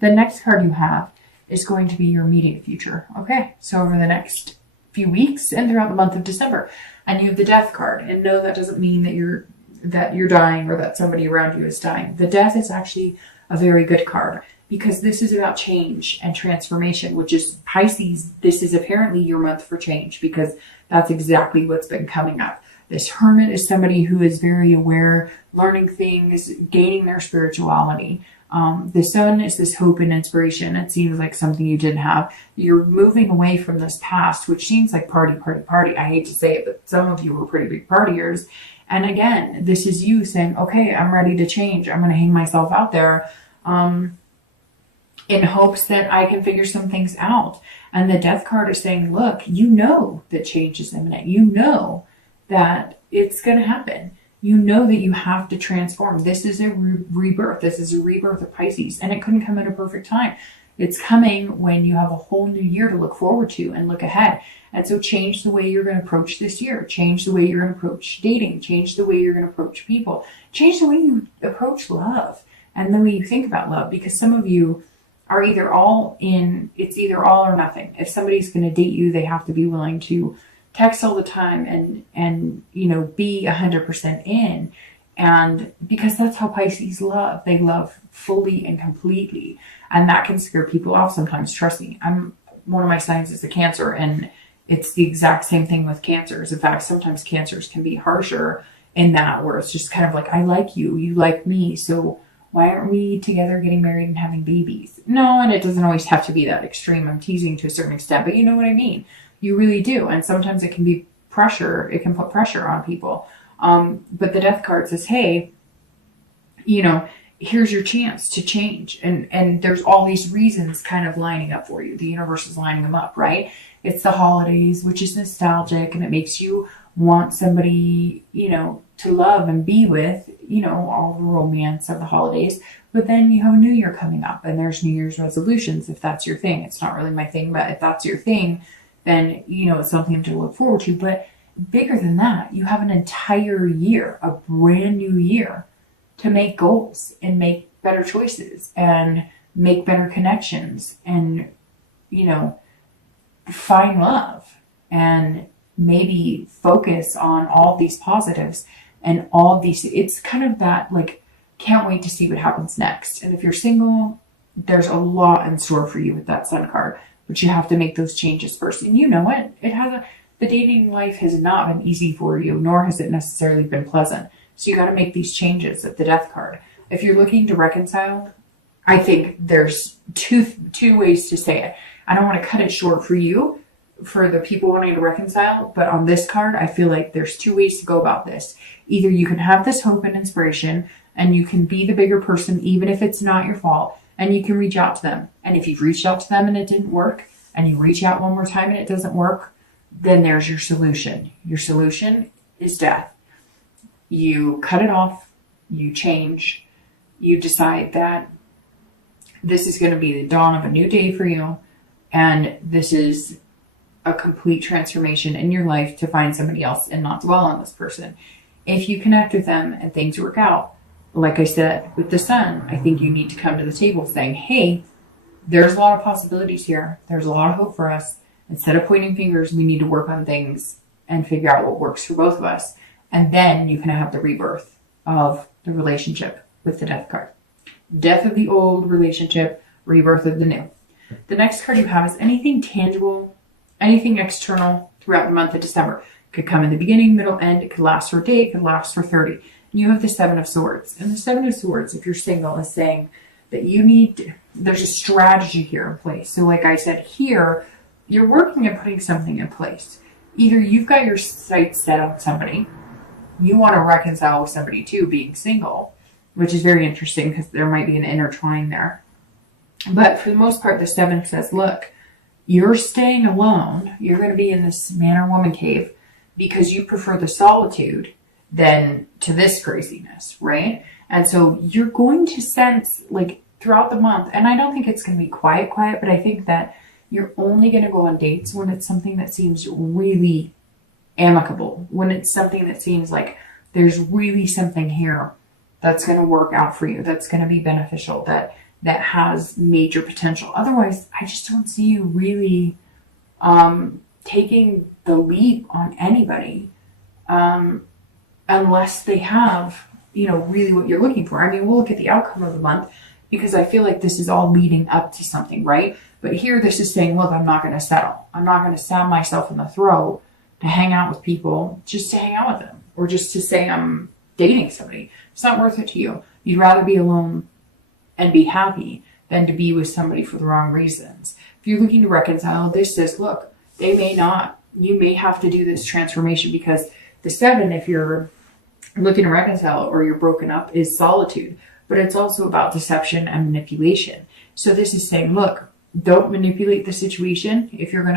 The next card you have is going to be your immediate future. Okay, so over the next few weeks and throughout the month of December. And you have the Death card. And no, that doesn't mean that you're dying or that somebody around you is dying. The Death is actually a very good card because this is about change and transformation, which is Pisces. This is apparently your month for change because that's exactly what's been coming up. This Hermit is somebody who is very aware, learning things, gaining their spirituality. The Sun is this hope and inspiration. It seems like something you didn't have. You're moving away from this past, which seems like party. I hate to say it, but some of you were pretty big partiers. And again, this is you saying, okay, I'm ready to change. I'm going to hang myself out there in hopes that I can figure some things out. And the Death card is saying, look, you know that change is imminent. You know that it's going to happen. You know that you have to transform. This is a rebirth. This is a rebirth of Pisces. And it couldn't come at a perfect time. It's coming when you have a whole new year to look forward to and look ahead. And so change the way you're going to approach this year. Change the way you're going to approach dating. Change the way you're going to approach people. Change the way you approach love and the way you think about love. Because some of you are either all in, it's either all or nothing. If somebody's going to date you, they have to be willing to text all the time and you know, be 100% in. And because that's how Pisces love. They love fully and completely. And that can scare people off sometimes. Trust me, one of my signs is a Cancer, and it's the exact same thing with Cancers. In fact, sometimes Cancers can be harsher in that, where it's just kind of like, I like you, you like me, so why aren't we together getting married and having babies? No, and it doesn't always have to be that extreme. I'm teasing to a certain extent, but you know what I mean. You really do. And sometimes it can be pressure. It can put pressure on people. But the Death card says, hey, you know, here's your chance to change. And there's all these reasons kind of lining up for you. The universe is lining them up, right? It's the holidays, which is nostalgic, and it makes you want somebody, you know, to love and be with, you know, all the romance of the holidays. But then you have a new year coming up, and there's New Year's resolutions, if that's your thing. It's not really my thing, but if that's your thing, then, you know, it's something to look forward to. But bigger than that, you have an entire year, a brand new year, to make goals and make better choices and make better connections and, you know, find love and maybe focus on all these positives and all these. It's kind of that, like, can't wait to see what happens next. And if you're single, there's a lot in store for you with that Sun card. But you have to make those changes first. And you know it. The dating life has not been easy for you, nor has it necessarily been pleasant. So you got to make these changes at the Death card. If you're looking to reconcile, I think there's two ways to say it. I don't want to cut it short for you, for the people wanting to reconcile, but on this card, I feel like there's two ways to go about this. Either you can have this hope and inspiration, and you can be the bigger person, even if it's not your fault, and you can reach out to them. And if you've reached out to them and it didn't work, and you reach out one more time and it doesn't work, then there's your solution. Your solution is death. You cut it off, you change, you decide that this is going to be the dawn of a new day for you, and this is a complete transformation in your life to find somebody else and not dwell on this person. If you connect with them and things work out, like I said, with the Sun, I think you need to come to the table saying, hey, there's a lot of possibilities here. There's a lot of hope for us. Instead of pointing fingers, we need to work on things and figure out what works for both of us. And then you can have the rebirth of the relationship with the Death card. Death of the old relationship, rebirth of the new. The next card you have is anything tangible, anything external throughout the month of December. It could come in the beginning, middle, end. It could last for a day. It could last for 30. You have the Seven of Swords. And the Seven of Swords, if you're single, is saying that there's a strategy here in place. So like I said, here, you're working at putting something in place. Either you've got your sights set on somebody, you want to reconcile with somebody too, being single, which is very interesting because there might be an intertwine there. But for the most part, the Seven says, look, you're staying alone. You're going to be in this man or woman cave because you prefer the solitude than to this craziness, right? And so you're going to sense, like, throughout the month, and I don't think it's going to be quiet, but I think that you're only going to go on dates when it's something that seems really amicable, when it's something that seems like there's really something here that's going to work out for you, that's going to be beneficial, that that has major potential. Otherwise, I just don't see you really taking the leap on anybody unless they have, really what you're looking for. I mean, we'll look at the outcome of the month because I feel like this is all leading up to something, right? But here, this is saying, look, I'm not going to settle. I'm not going to stab myself in the throat to hang out with people just to hang out with them or just to say I'm dating somebody. It's not worth it to you. You'd rather be alone and be happy than to be with somebody for the wrong reasons. If you're looking to reconcile, this says, look, they may not. You may have to do this transformation because the 7, if you're looking to reconcile or you're broken up, is solitude. But it's also about deception and manipulation. So this is saying, look, don't manipulate the situation. If you're going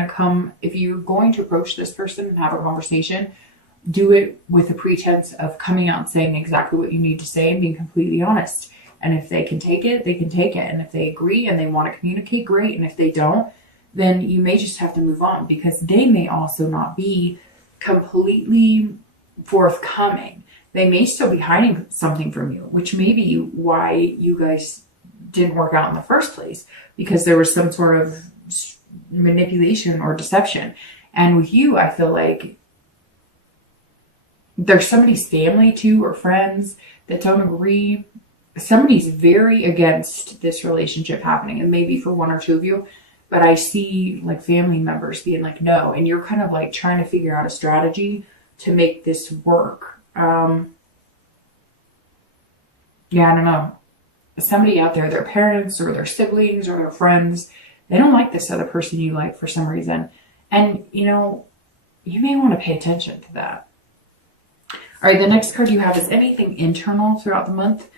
to approach this person and have a conversation, do it with the pretense of coming out and saying exactly what you need to say and being completely honest. And if they can take it, they can take it. And if they agree and they want to communicate, great. And if they don't, then you may just have to move on because they may also not be completely forthcoming. They may still be hiding something from you, which may be why you guys didn't work out in the first place, because there was some sort of manipulation or deception. And with you, I feel like there's somebody's family too, or friends that don't agree. Somebody's very against this relationship happening, and maybe for 1 or 2 of you, but I see like family members being like, no, and you're kind of like trying to figure out a strategy to make this work. I don't know. Somebody out there, their parents or their siblings or their friends, they don't like this other person you like for some reason. And, you may want to pay attention to that. All right, the next card you have is anything internal throughout the month.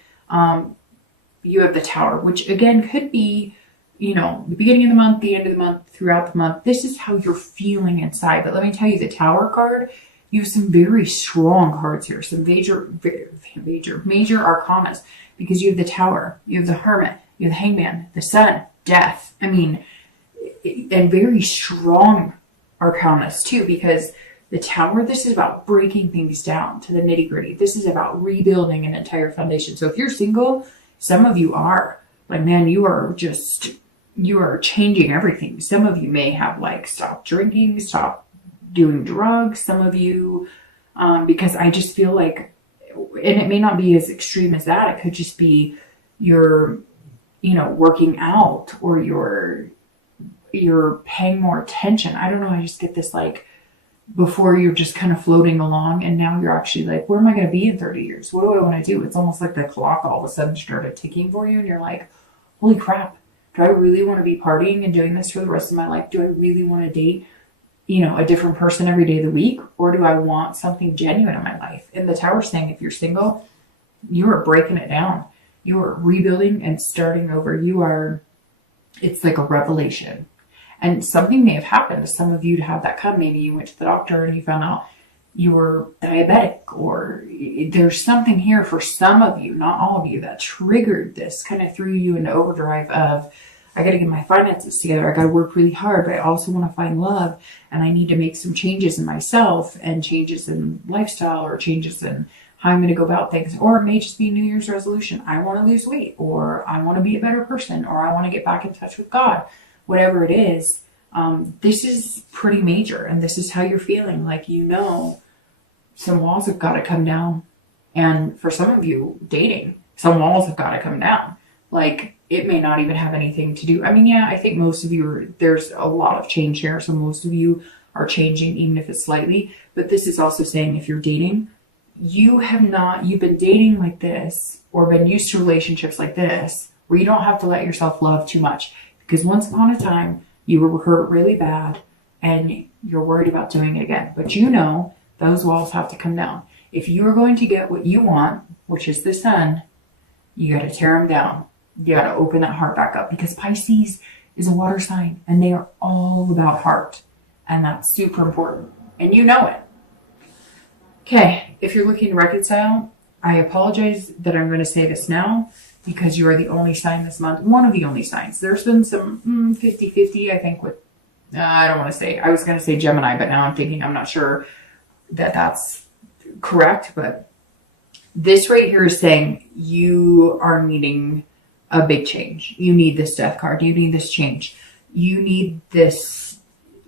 You have the Tower, which again could be, the beginning of the month, the end of the month, throughout the month. This is how you're feeling inside. But let me tell you, the Tower card, you have some very strong cards here, some major arcanas, because you have the Tower, you have the Hermit, you have the Hangman, the Sun, Death. I mean, and very strong arcanas too, because the Tower, this is about breaking things down to the nitty gritty. This is about rebuilding an entire foundation. So if you're single, some of you are like, man, you are changing everything. Some of you may have like stopped drinking, stopped doing drugs. Some of you, because I just feel like, and it may not be as extreme as that. It could just be you're, working out, or you're paying more attention. I don't know. I just get this like, before you're just kind of floating along, and now you're actually like, where am I going to be in 30 years? What do I want to do? It's almost like the clock all of a sudden started ticking for you, and you're like, holy crap, do I really want to be partying and doing this for the rest of my life? Do I really want to date, a different person every day of the week? Or do I want something genuine in my life? And the Tower's saying, if you're single, you are breaking it down. You are rebuilding and starting over. It's like a revelation. And something may have happened to some of you to have that come. Maybe you went to the doctor and you found out you were diabetic, or there's something here for some of you, not all of you, that triggered this, kind of threw you into overdrive of, I got to get my finances together. I got to work really hard, but I also want to find love, and I need to make some changes in myself and changes in lifestyle, or changes in how I'm going to go about things. Or it may just be a New Year's resolution. I want to lose weight, or I want to be a better person, or I want to get back in touch with God. Whatever it is, this is pretty major, and this is how you're feeling. Like, some walls have got to come down. And for some of you, dating, some walls have got to come down. Like, it may not even have anything to do. I mean, yeah, I think most of you there's a lot of change here. So most of you are changing, even if it's slightly. But this is also saying, if you're dating, you've been dating like this, or been used to relationships like this, where you don't have to let yourself love too much. Because once upon a time, you were hurt really bad, and you're worried about doing it again. But those walls have to come down. If you are going to get what you want, which is the Sun, you got to tear them down. You got to open that heart back up, because Pisces is a water sign, and they are all about heart. And that's super important. And you know it. Okay, if you're looking to reconcile, I apologize that I'm going to say this now, because you are the only sign this month, one of the only signs. There's been some 50-50, I think, with, I was going to say Gemini, but now I'm thinking, I'm not sure that that's correct. But this right here is saying you are needing a big change. You need this death card. You need this change. You need this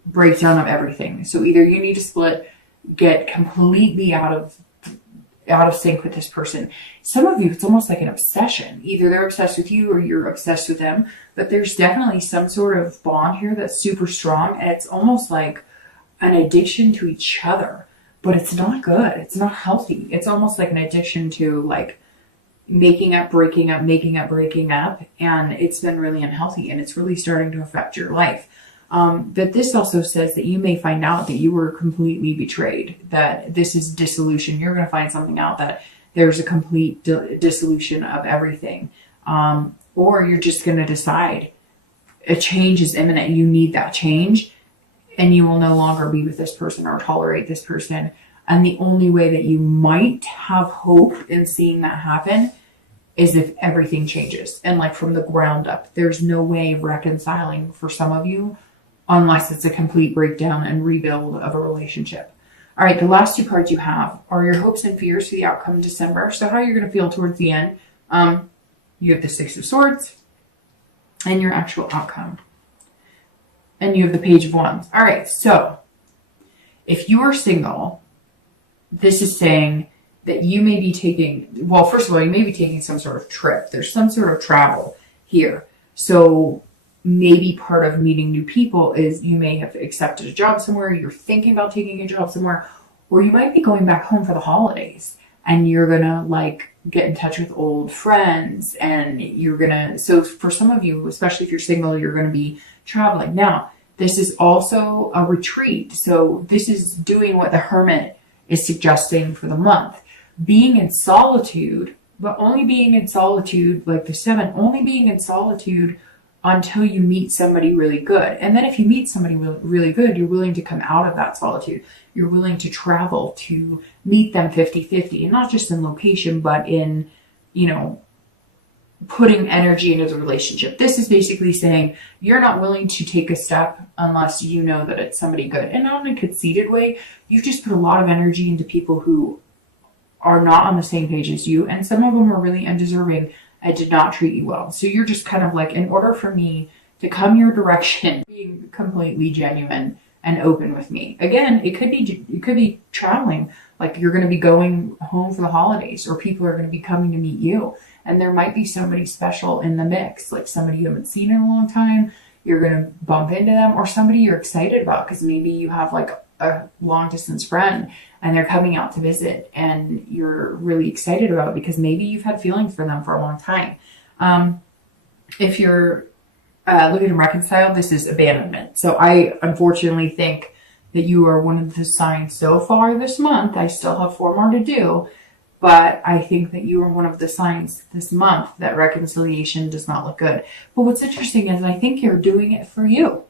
breakdown of everything. So either you need to split, get completely out of sync with this person. Some of you, it's almost like an obsession. Either they're obsessed with you or you're obsessed with them. But there's definitely some sort of bond here that's super strong. And it's almost like an addiction to each other. But it's not good. It's not healthy. It's almost like an addiction to like making up, breaking up, making up, breaking up. And it's been really unhealthy. And it's really starting to affect your life. But this also says that you may find out that you were completely betrayed, that this is dissolution. You're going to find something out that there's a complete dissolution of everything. Or you're just going to decide a change is imminent. You need that change and you will no longer be with this person or tolerate this person. And the only way that you might have hope in seeing that happen is if everything changes. And like from the ground up, there's no way of reconciling for some of you unless it's a complete breakdown and rebuild of a relationship. All right, the last two cards you have are your hopes and fears for the outcome in December. So how you're going to feel towards the end. You have the Six of Swords and your actual outcome. And you have the Page of Wands. All right, so if you are single, this is saying that you may be taking, well, first of all, you may be taking some sort of trip. There's some sort of travel here. So maybe part of meeting new people is you may have accepted a job somewhere, you're thinking about taking a job somewhere, or you might be going back home for the holidays and you're gonna like get in touch with old friends and you're gonna, so for some of you, especially if you're single, you're gonna be traveling. Now, this is also a retreat. So this is doing what the Hermit is suggesting for the month. Being in solitude, but only being in solitude, like the 7, only being in solitude until you meet somebody really good. And then if you meet somebody really good, you're willing to come out of that solitude. You're willing to travel to meet them 50-50, and not just in location, but in, you know, putting energy into the relationship. This is basically saying you're not willing to take a step unless you know that it's somebody good. And not in a conceited way. You've just put a lot of energy into people who are not on the same page as you. And some of them are really undeserving and did not treat you well. So you're just kind of like, in order for me to come your direction, being completely genuine and open with me. Again, it could be traveling. Like you're going to be going home for the holidays, or people are going to be coming to meet you. And there might be somebody special in the mix, like somebody you haven't seen in a long time. You're going to bump into them, or somebody you're excited about because maybe you have like a long distance friend and they're coming out to visit and you're really excited about it because maybe you've had feelings for them for a long time. If you're looking to reconcile, this is abandonment. So I unfortunately think that you are one of the signs so far this month. I still have 4 more to do, but I think that you are one of the signs this month that reconciliation does not look good. But what's interesting is I think you're doing it for you.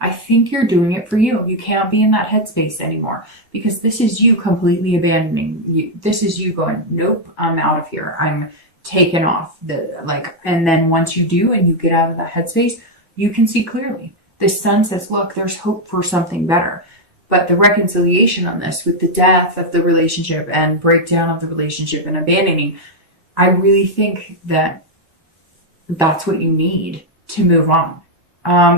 I think you're doing it for you. You can't be in that headspace anymore because this is you completely abandoning you. This is you going, nope, I'm out of here. I'm taken off. And then once you do and you get out of that headspace, you can see clearly. The sun says, look, there's hope for something better. But the reconciliation on this with the death of the relationship and breakdown of the relationship and abandoning, I really think that that's what you need to move on.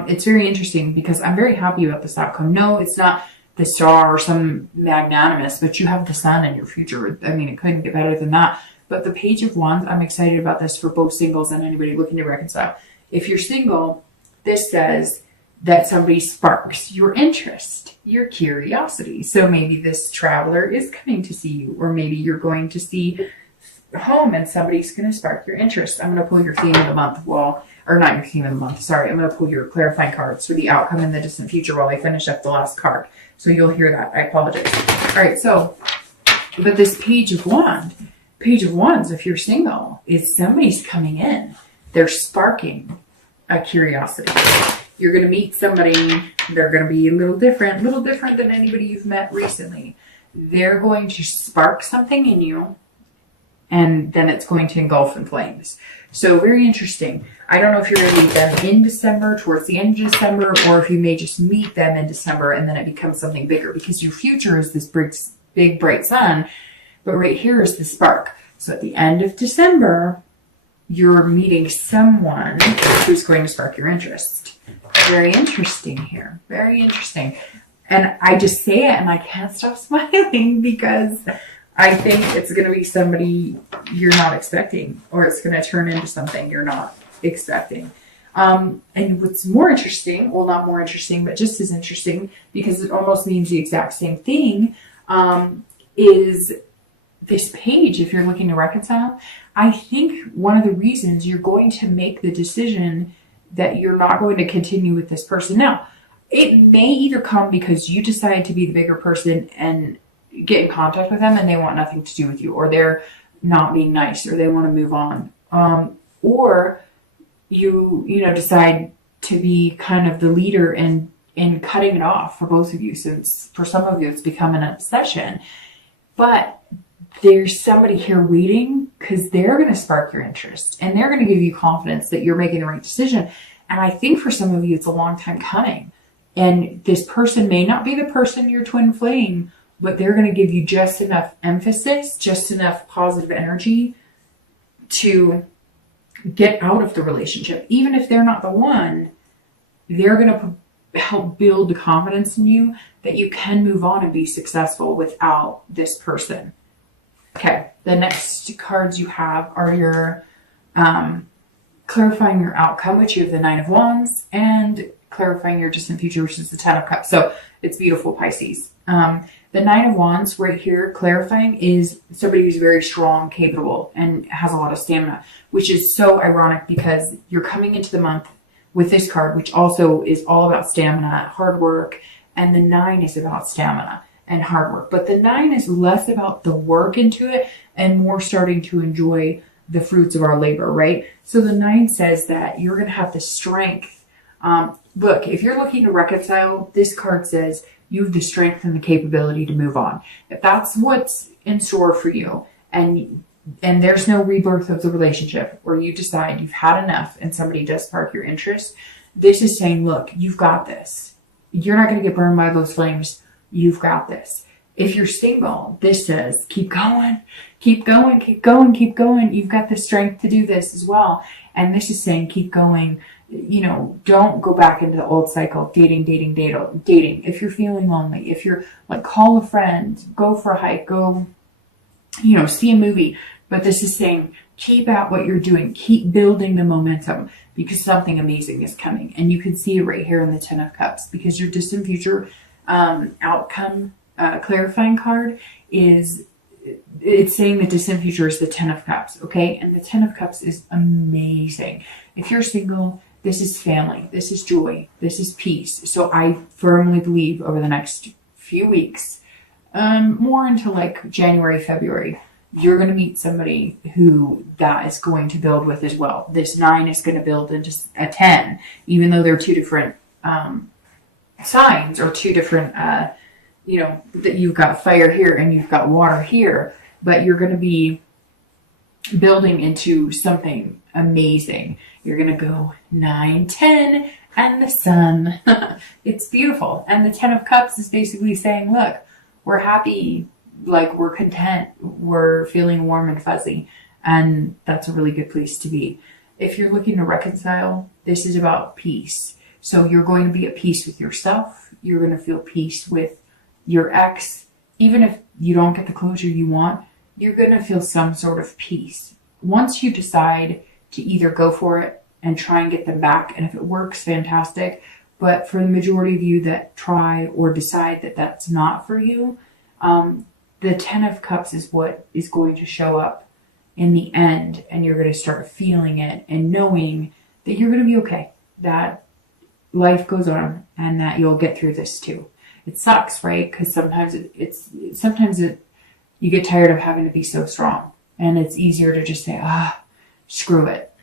It's very interesting because I'm very happy about this outcome. No, it's not the star or some magnanimous, but you have the sun in your future. I mean, it couldn't get better than that. But the Page of Wands, I'm excited about this for both singles and anybody looking to reconcile. If you're single, this says that somebody sparks your interest, your curiosity. So maybe this traveler is coming to see you, or maybe you're going to see home and somebody's going to spark your interest. I'm going to pull your theme of the month or not your theme of the month, sorry. I'm going to pull your clarifying cards for the outcome in the distant future while I finish up the last card. So you'll hear that. I apologize. All right, so, but this Page of Wands, if you're single, is somebody's coming in. They're sparking a curiosity. You're going to meet somebody. They're going to be a little different than anybody you've met recently. They're going to spark something in you, and then it's going to engulf in flames. So very interesting. I don't know if you're going to meet them in December, towards the end of December, or if you may just meet them in December and then it becomes something bigger, because your future is this big bright sun, but right here is the spark. So at the end of December, you're meeting someone who's going to spark your interest. Very interesting here. Very interesting. And I just say it and I can't stop smiling because I think it's going to be somebody you're not expecting, or it's going to turn into something you're not expecting. And what's more interesting, well, not more interesting, but just as interesting, because it almost means the exact same thing, is this page. If you're looking to reconcile, I think one of the reasons you're going to make the decision that you're not going to continue with this person. Now, it may either come because you decide to be the bigger person and get in contact with them and they want nothing to do with you, or they're not being nice, or they want to move on. Or you decide to be kind of the leader in cutting it off for both of you, since for some of you it's become an obsession. But there's somebody here waiting because they're going to spark your interest and they're going to give you confidence that you're making the right decision. And I think for some of you, it's a long time coming. And this person may not be the person you're twin flame, but they're going to give you just enough emphasis, just enough positive energy to get out of the relationship. Even if they're not the one, they're going to help build the confidence in you that you can move on and be successful without this person. Okay, the next cards you have are your clarifying your outcome, which you have the Nine of Wands, and clarifying your distant future, which is the Ten of Cups. So it's beautiful, Pisces. The Nine of Wands right here, clarifying, is somebody who's very strong, capable, and has a lot of stamina, which is so ironic because you're coming into the month with this card, which also is all about stamina, hard work, and the 9 is about stamina and hard work. But the 9 is less about the work into it and more starting to enjoy the fruits of our labor, right? So the 9 says that you're going to have the strength. Look, if you're looking to reconcile, this card says you have the strength and the capability to move on. If that's what's in store for you, and there's no rebirth of the relationship, or you decide you've had enough and somebody does spark your interest, this is saying, look, you've got this. You're not going to get burned by those flames. You've got this. If you're single, this says, keep going, keep going, keep going, keep going. You've got the strength to do this as well. And this is saying, keep going. Don't go back into the old cycle, dating. If you're feeling lonely, if you're like, call a friend, go for a hike, go, see a movie. But this is saying, keep at what you're doing, keep building the momentum, because something amazing is coming. And you can see it right here in the Ten of Cups, because your distant future outcome clarifying card it's saying the distant future is the Ten of Cups, okay? And the Ten of Cups is amazing. If you're single, this is family, this is joy, this is peace. So I firmly believe over the next few weeks, more into like January, February, you're going to meet somebody who that is going to build with as well. This 9 is going to build into a 10, even though they're two different signs, or two different, that you've got fire here and you've got water here, but you're going to be building into something amazing. You're going to go 9, 10, and the sun. It's beautiful. And the Ten of Cups is basically saying, look, we're happy, like we're content, we're feeling warm and fuzzy, and that's a really good place to be. If you're looking to reconcile, this is about peace. So you're going to be at peace with yourself. You're going to feel peace with your ex. Even if you don't get the closure you want, you're going to feel some sort of peace. Once you decide to either go for it and try and get them back, and if it works, fantastic. But for the majority of you that try or decide that that's not for you, the Ten of Cups is what is going to show up in the end, and you're going to start feeling it and knowing that you're going to be okay, that life goes on, and that you'll get through this too. It sucks, right? Because sometimes you get tired of having to be so strong, and it's easier to just say, screw it.